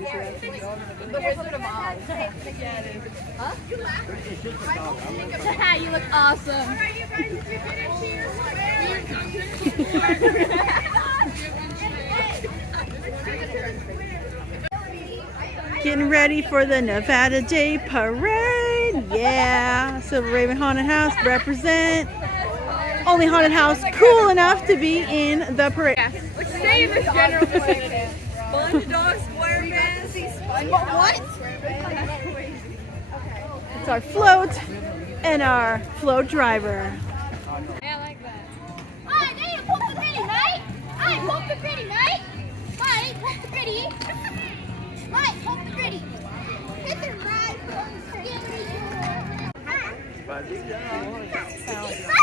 The Wizard of Oz. Yeah, it is. Huh? You look awesome. All right, you guys, did you finish Getting ready for the Nevada Day Parade. Yeah. Silver Raven Haunted House represent. Only haunted house cool enough to be in the parade. Which stay in this general vicinity. SpongeDog SquarePants. What? It's our float and our float driver. Yeah, I like that. Hi, they ain't poke the pretty, mate. Hi, poke the pretty, mate. Hi, poke the pretty. Hi, poke the pretty. Hit the right, skilly.